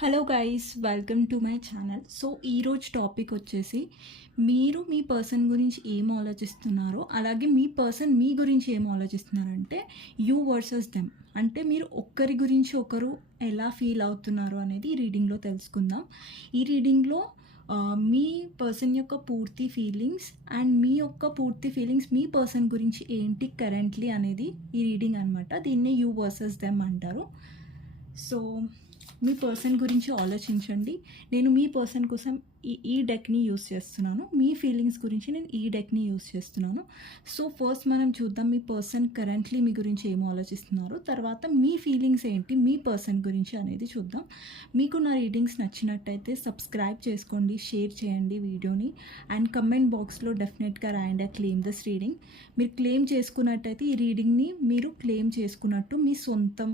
Hello guys, welcome to my channel. So ఈరోజు topic వచ్చేసి మీరు మీ పర్సన్ గురించి ఏం ఆలోచిస్తున్నారో, అలాగే మీ పర్సన్ మీ గురించి ఏం ఆలోచిస్తున్నారంటే యూ వర్సెస్ దెమ్. అంటే మీరు ఒక్కరి గురించి ఒకరు ఎలా ఫీల్ అవుతున్నారు అనేది ఈ రీడింగ్లో తెలుసుకుందాం. ఈ రీడింగ్లో మీ పర్సన్ యొక్క పూర్తి ఫీలింగ్స్ అండ్ మీ యొక్క పూర్తి ఫీలింగ్స్ మీ పర్సన్ గురించి ఏంటి కరెంట్లీ అనేది ఈ రీడింగ్ అనమాట. దీన్నే యూ వర్సెస్ దెమ్ అంటారు. సో మీ పర్సన్ గురించి ఆలోచించండి. నేను మీ పర్సన్ కోసం ఈ డెక్ని యూస్ చేస్తున్నాను. మీ ఫీలింగ్స్ గురించి నేను ఈ డెక్ని యూస్ చేస్తున్నాను. సో ఫస్ట్ మనం చూద్దాం మీ పర్సన్ కరెంట్లీ మీ గురించి ఏం ఆలోచిస్తున్నారు, తర్వాత మీ ఫీలింగ్స్ ఏంటి మీ పర్సన్ గురించి అనేది చూద్దాం. మీకు నా రీడింగ్స్ నచ్చినట్టయితే సబ్స్క్రైబ్ చేసుకోండి, షేర్ చేయండి వీడియోని, అండ్ కమెంట్ బాక్స్లో డెఫినెట్గా రాయండి క్లెయిమ్ దిస్ రీడింగ్. మీరు క్లెయిమ్ చేసుకున్నట్టయితే ఈ రీడింగ్ని మీరు క్లెయిమ్ చేసుకున్నట్టు, మీ సొంతం,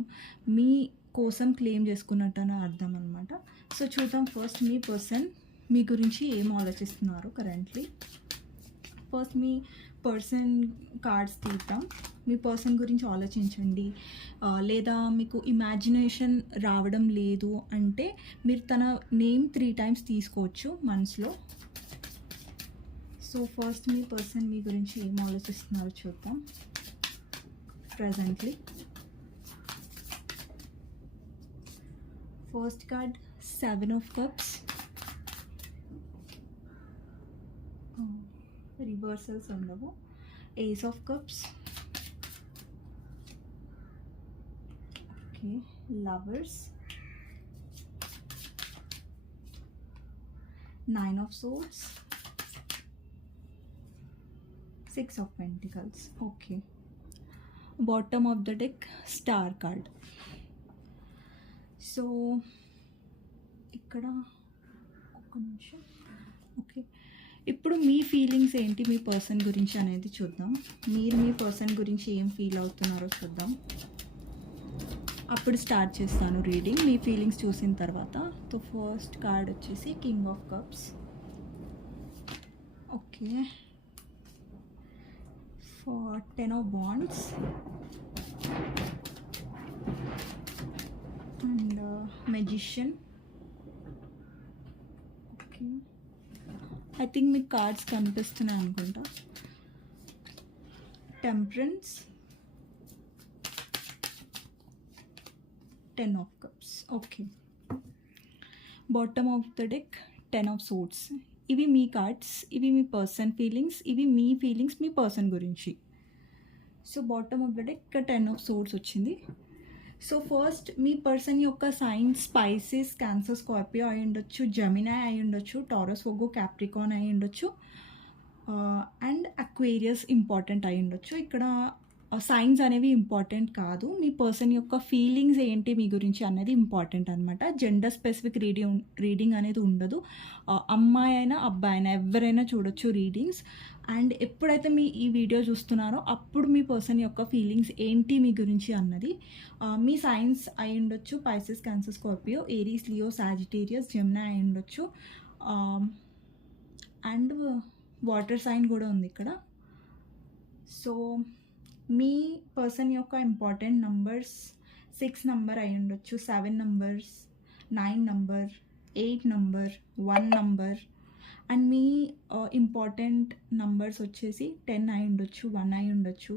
మీ కోసం క్లెయిమ్ చేసుకున్నట్టు అని అర్థం అనమాట. సో చూద్దాం ఫస్ట్ మీ పర్సన్ మీ గురించి ఏం ఆలోచిస్తున్నారు కరెంట్లీ. ఫస్ట్ మీ పర్సన్ కార్డ్స్ తీద్దాం. మీ పర్సన్ గురించి ఆలోచించండి. లేదా మీకు ఇమాజినేషన్ రావడం లేదు అంటే మీరు తన నేమ్ 3 times తీసుకోవచ్చు మనసులో. సో ఫస్ట్ మీ పర్సన్ మీ గురించి ఏం ఆలోచిస్తున్నారో చూద్దాం presently. First card 7 of Cups. Reversals ఉండవు. Ace of Cups. Okay, Lovers. 9 of Swords. 6 of Pentacles. Okay, bottom of the deck star card. So ఇక్కడ ఒక నిమిషం. ఓకే, ఇప్పుడు మీ ఫీలింగ్స్ ఏంటి మీ పర్సన్ గురించి అనేది చూద్దాం. మీరు మీ పర్సన్ గురించి ఏం ఫీల్ అవుతున్నారో చూద్దాం. అప్పుడు స్టార్ట్ చేస్తాను రీడింగ్ మీ ఫీలింగ్స్ చూసిన తర్వాత. సో ఫస్ట్ కార్డ్ వచ్చేసి king of cups. Okay, for 10 of Wands and Magician. Okay, I think మీకు కార్డ్స్ కనిపిస్తున్నాయి అనుకుంటా. Temperance, 10 of Cups. Okay, bottom of the deck 10 of Swords. ఇవి మీ కార్డ్స్, ఇవి మీ పర్సన్ ఫీలింగ్స్, ఇవి మీ feelings మీ person గురించి. So bottom of the deck 10 of Swords వచ్చింది. So first మీ person యొక్క science spices, cancer, Scorpio అయి ఉండొచ్చు, జెమినీ అయి ఉండొచ్చు, టారస్, వర్గో, క్యాప్రికాన్ అయి ఉండొచ్చు, అండ్ అక్వేరియస్ ఇంపార్టెంట్ అయి ఉండొచ్చు. ఇక్కడ సైన్స్ అనేవి ఇంపార్టెంట్ కాదు, మీ పర్సన్ యొక్క ఫీలింగ్స్ ఏంటి మీ గురించి అనేది ఇంపార్టెంట్ అనమాట. జెండర్ స్పెసిఫిక్ రీడింగ్ అనేది ఉండదు. అమ్మాయి అయినా అబ్బాయి అయినా ఎవరైనా చూడొచ్చు రీడింగ్స్. అండ్ ఎప్పుడైతే మీ ఈ వీడియో చూస్తున్నారో అప్పుడు మీ పర్సన్ యొక్క ఫీలింగ్స్ ఏంటి మీ గురించి అన్నది. మీ సైన్స్ అయి ఉండొచ్చు Pisces, cancer, Scorpio, Aries, Leo, Sagittarius, Gemini అయి ఉండొచ్చు, అండ్ వాటర్ సైన్ కూడా ఉంది ఇక్కడ. సో మీ పర్సన్ యొక్క ఇంపార్టెంట్ నంబర్స్ 6 నెంబర్ అయి ఉండొచ్చు, 7 numbers, 9 number, 8 number, 1 number. And me important numbers వచ్చేసి 10 అయి ఉండొచ్చు, 1 అయి ఉండొచ్చు.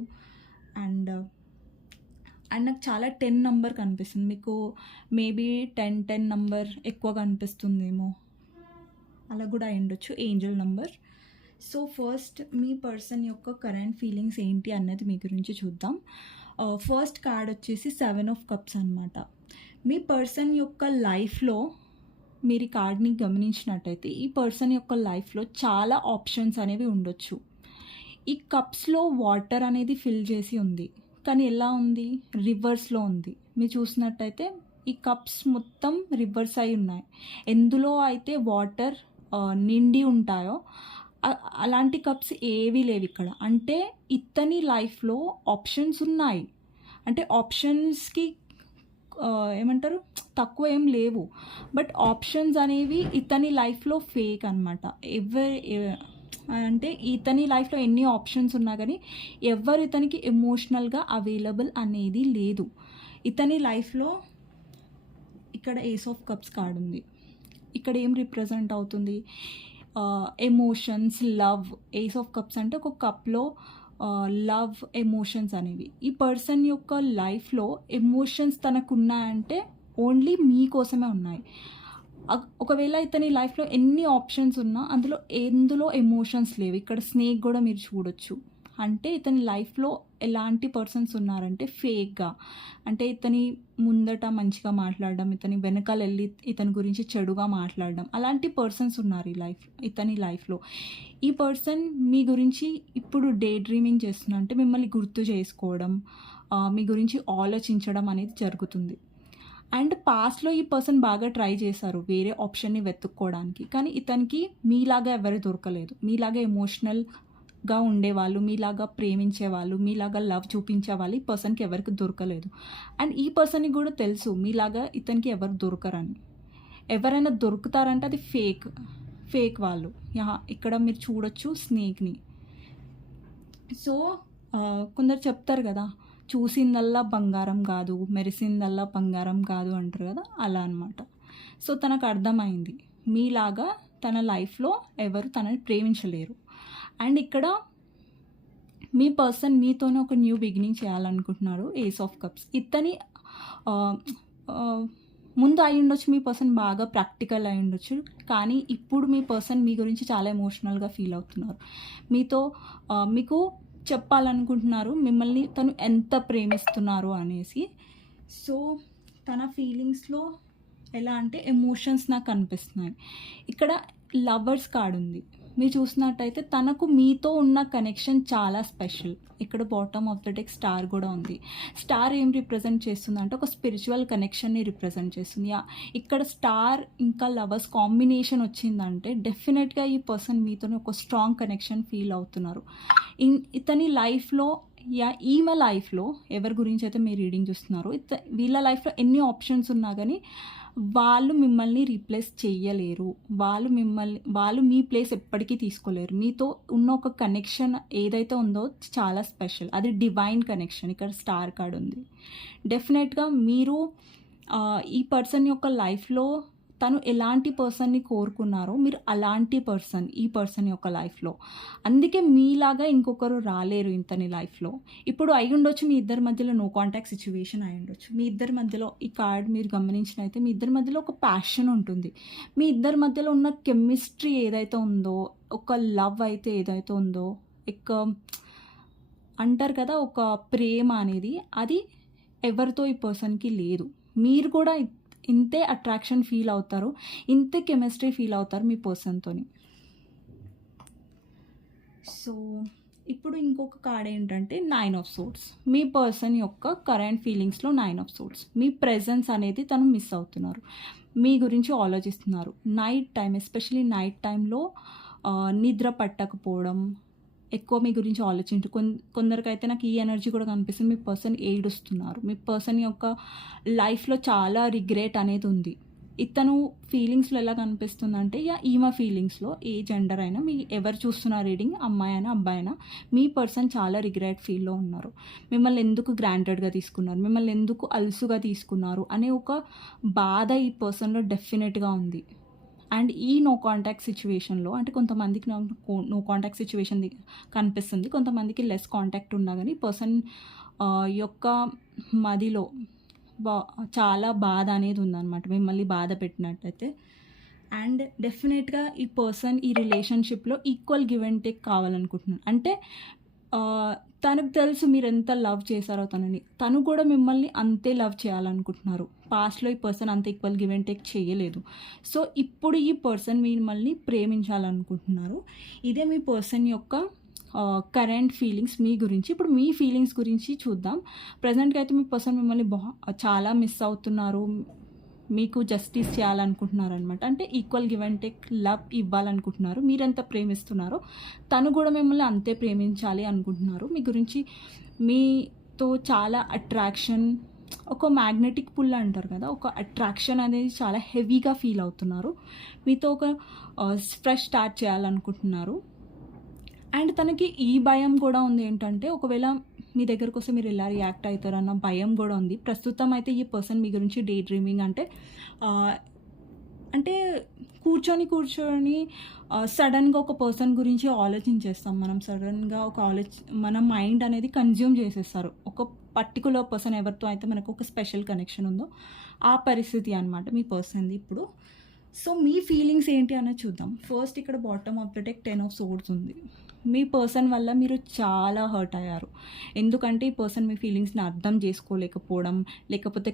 అండ్ నాకు చాలా 10 నెంబర్ కనిపిస్తుంది. మీకు మేబీ 10 నెంబర్ ఎక్కువ కనిపిస్తుందేమో, అలా కూడా అయి ఉండొచ్చు, ఏంజల్ నెంబర్. సో ఫస్ట్ మీ పర్సన్ యొక్క కరెంట్ ఫీలింగ్స్ ఏంటి అన్నది మీ గురించి చూద్దాం. ఫస్ట్ కార్డ్ వచ్చేసి 7 of Cups అనమాట. మీ పర్సన్ యొక్క లైఫ్లో మీరు ఈ కార్డ్ని గమనించినట్టయితే ఈ పర్సన్ యొక్క లైఫ్లో చాలా ఆప్షన్స్ అనేవి ఉండొచ్చు. ఈ కప్స్లో వాటర్ అనేది ఫిల్ చేసి ఉంది, కానీ ఎలా ఉంది, రివర్స్లో ఉంది. మీరు చూసినట్టయితే ఈ కప్స్ మొత్తం రివర్స్ అయి ఉన్నాయి. ఎందులో అయితే వాటర్ నిండి ఉంటాయో అలాంటి కప్స్ ఏవీ లేవు ఇక్కడ. అంటే ఇతని లైఫ్లో ఆప్షన్స్ ఉన్నాయి, అంటే ఆప్షన్స్కి ఏమంటారు తక్కువ ఏం లేవు, బట్ ఆప్షన్స్ అనేవి ఇతని లైఫ్లో ఫేక్ అనమాట. అంటే ఇతని లైఫ్లో ఎన్ని ఆప్షన్స్ ఉన్నా కానీ ఎవరు ఇతనికి ఎమోషనల్గా అవైలబుల్ అనేది లేదు. ఇతని లైఫ్లో ఇక్కడ ఏస్ ఆఫ్ కప్స్ కార్డ్ ఉంది. ఇక్కడ ఏం రిప్రజెంట్ అవుతుంది? Emotions, love. Ace of cups అంటే ఒక కప్లో లవ్, ఎమోషన్స్ అనేవి. ఈ పర్సన్ యొక్క లైఫ్లో ఎమోషన్స్ తనకున్నాయంటే ఓన్లీ మీకోసమే ఉన్నాయి. ఒకవేళ ఇతని లైఫ్లో ఎన్ని ఆప్షన్స్ ఉన్నా ఎందులో ఎమోషన్స్ లేవు. ఇక్కడ స్నేక్ కూడా మీరు చూడొచ్చు. అంటే ఇతని లైఫ్లో ఎలాంటి పర్సన్స్ ఉన్నారంటే ఫేక్గా, అంటే ఇతని ముందట మంచిగా మాట్లాడడం, ఇతని వెనకాల వెళ్ళి ఇతని గురించి చెడుగా మాట్లాడడం, అలాంటి పర్సన్స్ ఉన్నారు ఇతని లైఫ్లో. ఈ పర్సన్ మీ గురించి ఇప్పుడు డే డ్రీమింగ్ చేస్తున్నా అంటే మిమ్మల్ని గుర్తు చేసుకోవడం, మీ గురించి ఆలోచించడం అనేది జరుగుతుంది. అండ్ పాస్ట్లో ఈ పర్సన్ బాగా ట్రై చేశారు వేరే ఆప్షన్ని వెతుక్కోవడానికి, కానీ ఇతనికి మీలాగా ఎవరు దొరకలేదు. మీలాగా ఎమోషనల్గా ఉండేవాళ్ళు, మీలాగా ప్రేమించేవాళ్ళు, మీలాగా లవ్ చూపించేవాళ్ళు ఈ పర్సన్కి ఎవరికి దొరకలేదు. అండ్ ఈ పర్సన్కి కూడా తెలుసు మీలాగా ఇతనికి ఎవరు దొరకరని. ఎవరైనా దొరుకుతారంటే అది ఫేక్ వాళ్ళు. ఇక్కడ మీరు చూడొచ్చు స్నేక్ని. సో కొందరు చెప్తారు కదా, చూసిందల్లా బంగారం కాదు, మెరిసిందల్లా బంగారం కాదు అంటారు కదా, అలా అనమాట. సో తనకు అర్థమైంది మీలాగా తన లైఫ్లో ఎవరు తనని ప్రేమించలేరు. అండ్ ఇక్కడ మీ పర్సన్ మీతోనే ఒక న్యూ బిగినింగ్ చేయాలనుకుంటున్నారు. Ace of cups. ఇతని ముందు అయి ఉండొచ్చు మీ పర్సన్ బాగా ప్రాక్టికల్ అయి ఉండొచ్చు, కానీ ఇప్పుడు మీ పర్సన్ మీ గురించి చాలా ఎమోషనల్గా ఫీల్ అవుతున్నారు. మీకు చెప్పాలనుకుంటున్నారు మిమ్మల్ని తను ఎంత ప్రేమిస్తున్నారు అనేసి. సో తన ఫీలింగ్స్లో ఎలా అంటే ఎమోషన్స్ నాకు కనిపిస్తున్నాయి. ఇక్కడ లవర్స్ కార్డ్ ఉంది. మీరు చూసినట్టయితే తనకు మీతో ఉన్న కనెక్షన్ చాలా స్పెషల్. ఇక్కడ bottom of the deck star కూడా ఉంది. స్టార్ ఏం రిప్రజెంట్ చేస్తుంది అంటే ఒక స్పిరిచువల్ కనెక్షన్ని రిప్రజెంట్ చేస్తుంది. ఇక్కడ స్టార్ ఇంకా లవర్స్ కాంబినేషన్ వచ్చిందంటే డెఫినెట్గా ఈ పర్సన్ మీతోనే ఒక స్ట్రాంగ్ కనెక్షన్ ఫీల్ అవుతున్నారు. ఇతని లైఫ్లో ఈమె లైఫ్లో ఎవరి గురించి అయితే మీరు రీడింగ్ చూస్తున్నారో వీళ్ళ లైఫ్లో ఎన్ని ఆప్షన్స్ ఉన్నా కానీ వాళ్ళు మిమ్మల్ని రీప్లేస్ చేయలేరు. వాళ్ళు మీ ప్లేస్ ఎప్పటికీ తీసుకోలేరు. మీతో ఉన్న ఒక కనెక్షన్ ఏదైతే ఉందో చాలా స్పెషల్, అది డివైన్ కనెక్షన్. ఇక్కడ స్టార్ కార్డ్ ఉంది. డెఫినెట్గా మీరు ఈ పర్సన్ యొక్క లైఫ్లో తను ఎలాంటి పర్సన్ని కోరుకున్నారో మీరు అలాంటి పర్సన్ ఈ పర్సన్ యొక్క లైఫ్లో. అందుకే మీలాగా ఇంకొకరు రాలేరు ఇతని లైఫ్లో. ఇప్పుడు అయి ఉండొచ్చు మీ ఇద్దరి మధ్యలో నో కాంటాక్ట్ సిచ్యువేషన్ అయి ఉండొచ్చు. మీ ఇద్దరి మధ్యలో ఈ కార్డ్ మీరు గమనించినైతే మీ ఇద్దరి మధ్యలో ఒక ప్యాషన్ ఉంటుంది. మీ ఇద్దరి మధ్యలో ఉన్న కెమిస్ట్రీ ఏదైతే ఉందో, ఒక లవ్ అయితే ఏదైతే ఉందో, అంటారు కదా ఒక ప్రేమ అనేది, అది ఎవరితో ఈ పర్సన్కి లేదు. మీరు కూడా ఇంతే అట్రాక్షన్ ఫీల్ అవుతారు, ఇంతే కెమిస్ట్రీ ఫీల్ అవుతారు మీ పర్సన్తోని. సో ఇప్పుడు ఇంకొక కార్డ్ ఏంటంటే 9 ఆఫ్ సోర్డ్స్. మీ పర్సన్ యొక్క కరెంట్ ఫీలింగ్స్లో 9 ఆఫ్ సోర్డ్స్. మీ ప్రెజెన్స్ అనేది తను మిస్ అవుతున్నారు, మీ గురించి ఆలోచిస్తున్నారు. నైట్ టైం, ఎస్పెషలీ నైట్ టైంలో నిద్ర పట్టకపోవడం, ఎక్కువ మీ గురించి ఆలోచించు. కొందరికైతే నాకు ఈ ఎనర్జీ కూడా కనిపిస్తుంది, మీ పర్సన్ ఏడుస్తున్నారు. మీ పర్సన్ యొక్క లైఫ్లో చాలా రిగ్రెట్ అనేది ఉంది. ఇతను ఫీలింగ్స్లో ఎలా కనిపిస్తుంది అంటే ఈమె ఫీలింగ్స్లో ఏ జెండర్ అయినా, మీ ఎవరు చూస్తున్న రీడింగ్ అమ్మాయి అయినా అబ్బాయి అయినా, మీ పర్సన్ చాలా రిగ్రెట్ ఫీల్లో ఉన్నారు. మిమ్మల్ని ఎందుకు గ్రాంటెడ్గా తీసుకున్నారు, మిమ్మల్ని ఎందుకు అలుసుగా తీసుకున్నారు అనే ఒక బాధ ఈ పర్సన్లో డెఫినెట్గా ఉంది. అండ్ ఈ నో కాంటాక్ట్ సిచ్యువేషన్లో అంటే కొంతమందికి నో కాంటాక్ట్ సిచ్యువేషన్ కనిపిస్తుంది, కొంతమందికి లెస్ కాంటాక్ట్ ఉన్నా కానీ పర్సన్ యొక్క మదిలో చాలా బాధ అనేది ఉందన్నమాట, మిమ్మల్ని బాధ పెట్టినట్టయితే. అండ్ డెఫినెట్గా ఈ పర్సన్ ఈ రిలేషన్షిప్లో ఈక్వల్ గివ్ అండ్ టేక్ కావాలనుకుంటున్నాను. అంటే తనకు తెలుసు మీరు ఎంత లవ్ చేశారో తనని, తను కూడా మిమ్మల్ని అంతే లవ్ చేయాలనుకుంటున్నారు. పాస్ట్లో ఈ పర్సన్ అంత ఈక్వల్ గివ్ అండ్ టేక్ చేయలేదు. సో ఇప్పుడు ఈ పర్సన్ మిమ్మల్ని ప్రేమించాలనుకుంటున్నారు. ఇదే మీ పర్సన్ యొక్క కరెంట్ ఫీలింగ్స్ మీ గురించి. ఇప్పుడు మీ ఫీలింగ్స్ గురించి చూద్దాం. ప్రజెంట్గా అయితే మీ పర్సన్ మిమ్మల్ని చాలా మిస్ అవుతున్నారు, మీకు జస్టిస్ చేయాలనుకుంటున్నారు అనమాట. అంటే equal give and take love ఇవ్వాలనుకుంటున్నారు. మీరెంత ప్రేమిస్తున్నారో తను కూడా మిమ్మల్ని అంతే ప్రేమించాలి అనుకుంటున్నారు. మీ గురించి మీతో చాలా అట్రాక్షన్, ఒక మ్యాగ్నెటిక్ పుల్ అంటారు కదా, ఒక అట్రాక్షన్ అనేది చాలా హెవీగా ఫీల్ అవుతున్నారు. మీతో ఒక ఫ్రెష్ స్టార్ట్ చేయాలనుకుంటున్నారు. అండ్ తనకి ఈ భయం కూడా ఉంది ఏంటంటే ఒకవేళ మీ దగ్గరకు వస్తే మీరు ఎలా రియాక్ట్ అవుతారన్న భయం కూడా ఉంది. ప్రస్తుతం అయితే ఈ పర్సన్ మీ గురించి డే డ్రీమింగ్ అంటే కూర్చొని సడన్గా ఒక పర్సన్ గురించి ఆలోచించేస్తాం మనం. సడన్గా మన మైండ్ అనేది కన్జ్యూమ్ చేసేస్తారు. ఒక పర్టికులర్ పర్సన్ ఎవరితో అయితే మనకు ఒక స్పెషల్ కనెక్షన్ ఉందో ఆ పరిస్థితి అనమాట మీ పర్సన్ది ఇప్పుడు. సో మీ ఫీలింగ్స్ ఏంటి అనేది చూద్దాం. ఫస్ట్ ఇక్కడ bottom of the deck 10 of swords ఉంది. మీ పర్సన్ వల్ల మీరు చాలా హర్ట్ అయ్యారు. ఎందుకంటే ఈ పర్సన్ మీ ఫీలింగ్స్ని అర్థం చేసుకోలేకపోవడం, లేకపోతే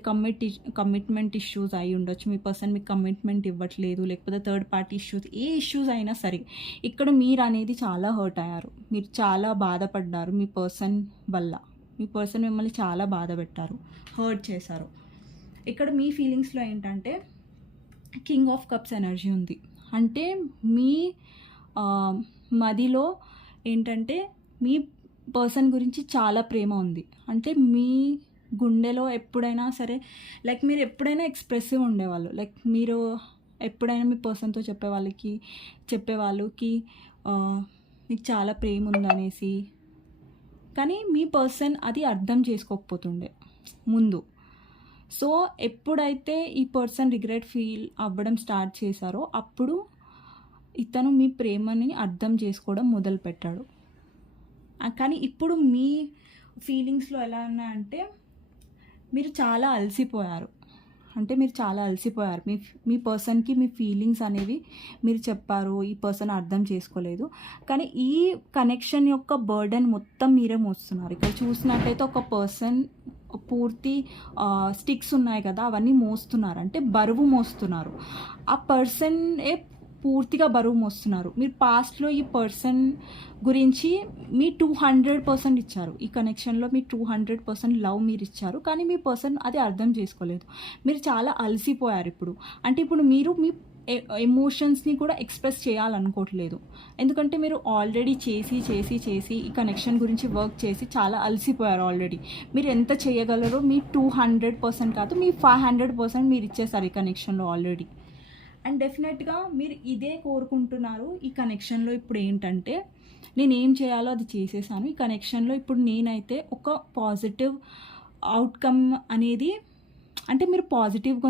కమిట్మెంట్ ఇష్యూస్ అయి ఉండొచ్చు. మీ పర్సన్ మీకు కమిట్మెంట్ ఇవ్వట్లేదు, లేకపోతే థర్డ్ పార్టీ ఇష్యూస్, ఏ ఇష్యూస్ అయినా సరే ఇక్కడ మీరు అనేది చాలా హర్ట్ అయ్యారు. మీరు చాలా బాధపడ్డారు మీ పర్సన్ వల్ల. మీ పర్సన్ మిమ్మల్ని చాలా బాధ పెట్టారు, హర్ట్ చేశారు. ఇక్కడ మీ ఫీలింగ్స్లో ఏంటంటే కింగ్ ఆఫ్ కప్స్ ఎనర్జీ ఉంది. అంటే మీ మదిలో ఏంటంటే మీ పర్సన్ గురించి చాలా ప్రేమ ఉంది. అంటే మీ గుండెలో ఎప్పుడైనా సరే లైక్ మీరు ఎప్పుడైనా ఎక్స్ప్రెసివ్ ఉండేవాళ్ళు. లైక్ మీరు ఎప్పుడైనా మీ పర్సన్తో చెప్పేవాళ్ళకి మీకు చాలా ప్రేమ ఉందనేసి. కానీ మీ పర్సన్ అది అర్థం చేసుకోకపోతుండే ముందు. సో ఎప్పుడైతే ఈ పర్సన్ రిగ్రెట్ ఫీల్ అవ్వడం స్టార్ట్ చేశారో అప్పుడు ఇతను మీ ప్రేమని అర్థం చేసుకోవడం మొదలుపెట్టాడు. కానీ ఇప్పుడు మీ ఫీలింగ్స్లో ఎలా ఉన్నాయంటే మీరు చాలా అలసిపోయారు. మీ పర్సన్కి మీ ఫీలింగ్స్ అనేవి మీరు చెప్పారు, ఈ పర్సన్ అర్థం చేసుకోలేదు. కానీ ఈ కనెక్షన్ యొక్క బర్డెన్ మొత్తం మీరే మోస్తున్నారు. ఇక్కడ చూసినట్టయితే ఒక పర్సన్ పూర్తి స్టిక్స్ ఉన్నాయి కదా, అవన్నీ మోస్తున్నారు. అంటే బరువు మోస్తున్నారు. ఆ పర్సనే పూర్తిగా బరువు మోస్తున్నారు. మీరు పాస్ట్లో ఈ పర్సన్ గురించి మీ 200% ఇచ్చారు. ఈ కనెక్షన్లో మీ 200% లవ్ మీరు ఇచ్చారు. కానీ మీ పర్సన్ అది అర్థం చేసుకోలేదు. మీరు చాలా అలసిపోయారు ఇప్పుడు. అంటే ఇప్పుడు మీరు మీ ఎమోషన్స్ని కూడా ఎక్స్ప్రెస్ చేయాలనుకోవట్లేదు. ఎందుకంటే మీరు ఆల్రెడీ చేసి ఈ కనెక్షన్ గురించి వర్క్ చేసి చాలా అలసిపోయారు ఆల్రెడీ. మీరు ఎంత చేయగలరో మీ 200% కాదు, మీ 500% మీరు ఇచ్చేసారు ఈ కనెక్షన్లో ఆల్రెడీ. అండ్ డెఫినెట్గా మీరు ఇదే కోరుకుంటున్నారు ఈ కనెక్షన్లో. ఇప్పుడు ఏంటంటే నేను ఏం చేయాలో అది చేసేసాను. ఈ కనెక్షన్లో ఇప్పుడు నేనైతే ఒక పాజిటివ్ అవుట్కమ్ అనేది, అంటే మీరు పాజిటివ్గా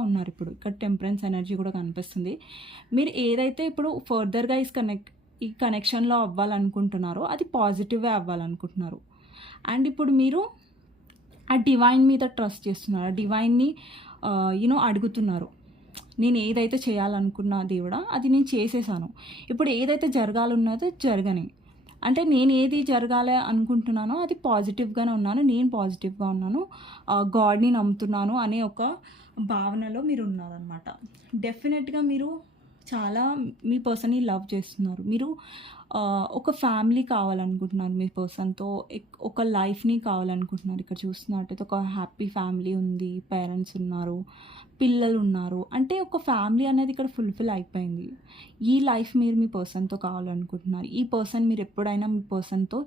ఉన్నారు ఇప్పుడు. ఇక్కడ టెంపరెన్స్ ఎనర్జీ కూడా కనిపిస్తుంది. మీరు ఏదైతే ఇప్పుడు ఫర్దర్గా ఈ కనెక్షన్లో అవ్వాలనుకుంటున్నారో అది పాజిటివ్గా అవ్వాలనుకుంటున్నారు. అండ్ ఇప్పుడు మీరు ఆ డివైన్ మీద ట్రస్ట్ చేస్తున్నారు. ఆ డివైన్ని అడుగుతున్నారు. నేను ఏదైతే చేయాలనుకున్నా దేవుడా అది నేను చేసేసాను. ఇప్పుడు ఏదైతే జరగాలన్నదో జరగని. అంటే నేను ఏది జరగాలి అనుకుంటున్నానో అది పాజిటివ్గానే ఉన్నాను, నేను పాజిటివ్గా ఉన్నాను, గాడ్ని నమ్ముతున్నాను అనే ఒక భావనలో మీరు ఉన్నారనమాట. డెఫినెట్గా మీరు చాలా మీ పర్సన్ని లవ్ చేస్తున్నారు. మీరు ఒక ఫ్యామిలీ కావాలనుకుంటున్నారు. మీ పర్సన్తో ఒక లైఫ్ని కావాలనుకుంటున్నారు. ఇక్కడ చూస్తున్నట్టయితే ఒక హ్యాపీ ఫ్యామిలీ ఉంది, పేరెంట్స్ ఉన్నారు, పిల్లలు ఉన్నారు. అంటే ఒక ఫ్యామిలీ అనేది ఇక్కడ ఫుల్ఫిల్ అయిపోయింది. ఈ లైఫ్ మీరు మీ పర్సన్తో కావాలనుకుంటున్నారు. ఈ పర్సన్ మీరు ఎప్పుడైనా మీ పర్సన్తో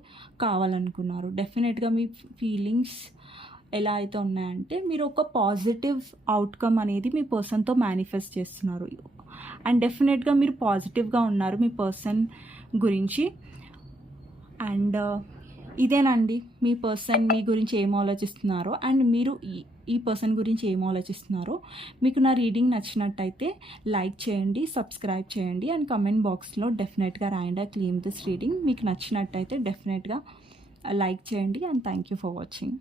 కావాలనుకున్నారు. డెఫినెట్గా మీ ఫీలింగ్స్ ఎలా అయితే ఉన్నాయంటే మీరు ఒక పాజిటివ్ అవుట్కమ్ అనేది మీ పర్సన్తో మేనిఫెస్ట్ చేస్తున్నారు. అండ్ డెఫినెట్గా మీరు పాజిటివ్గా ఉన్నారు మీ పర్సన్ గురించి. అండ్ ఇదేనండి మీ పర్సన్ మీ గురించి ఏం ఆలోచిస్తున్నారో అండ్ మీరు ఈ పర్సన్ గురించి ఏం ఆలోచిస్తున్నారో. మీకు నా రీడింగ్ నచ్చినట్టయితే లైక్ చేయండి, సబ్స్క్రైబ్ చేయండి అండ్ కమెంట్ బాక్స్లో డెఫినెట్గా రాయండి ఐ క్లెయిమ్ దిస్ రీడింగ్. మీకు నచ్చినట్టయితే డెఫినెట్గా లైక్ చేయండి and thank you for watching.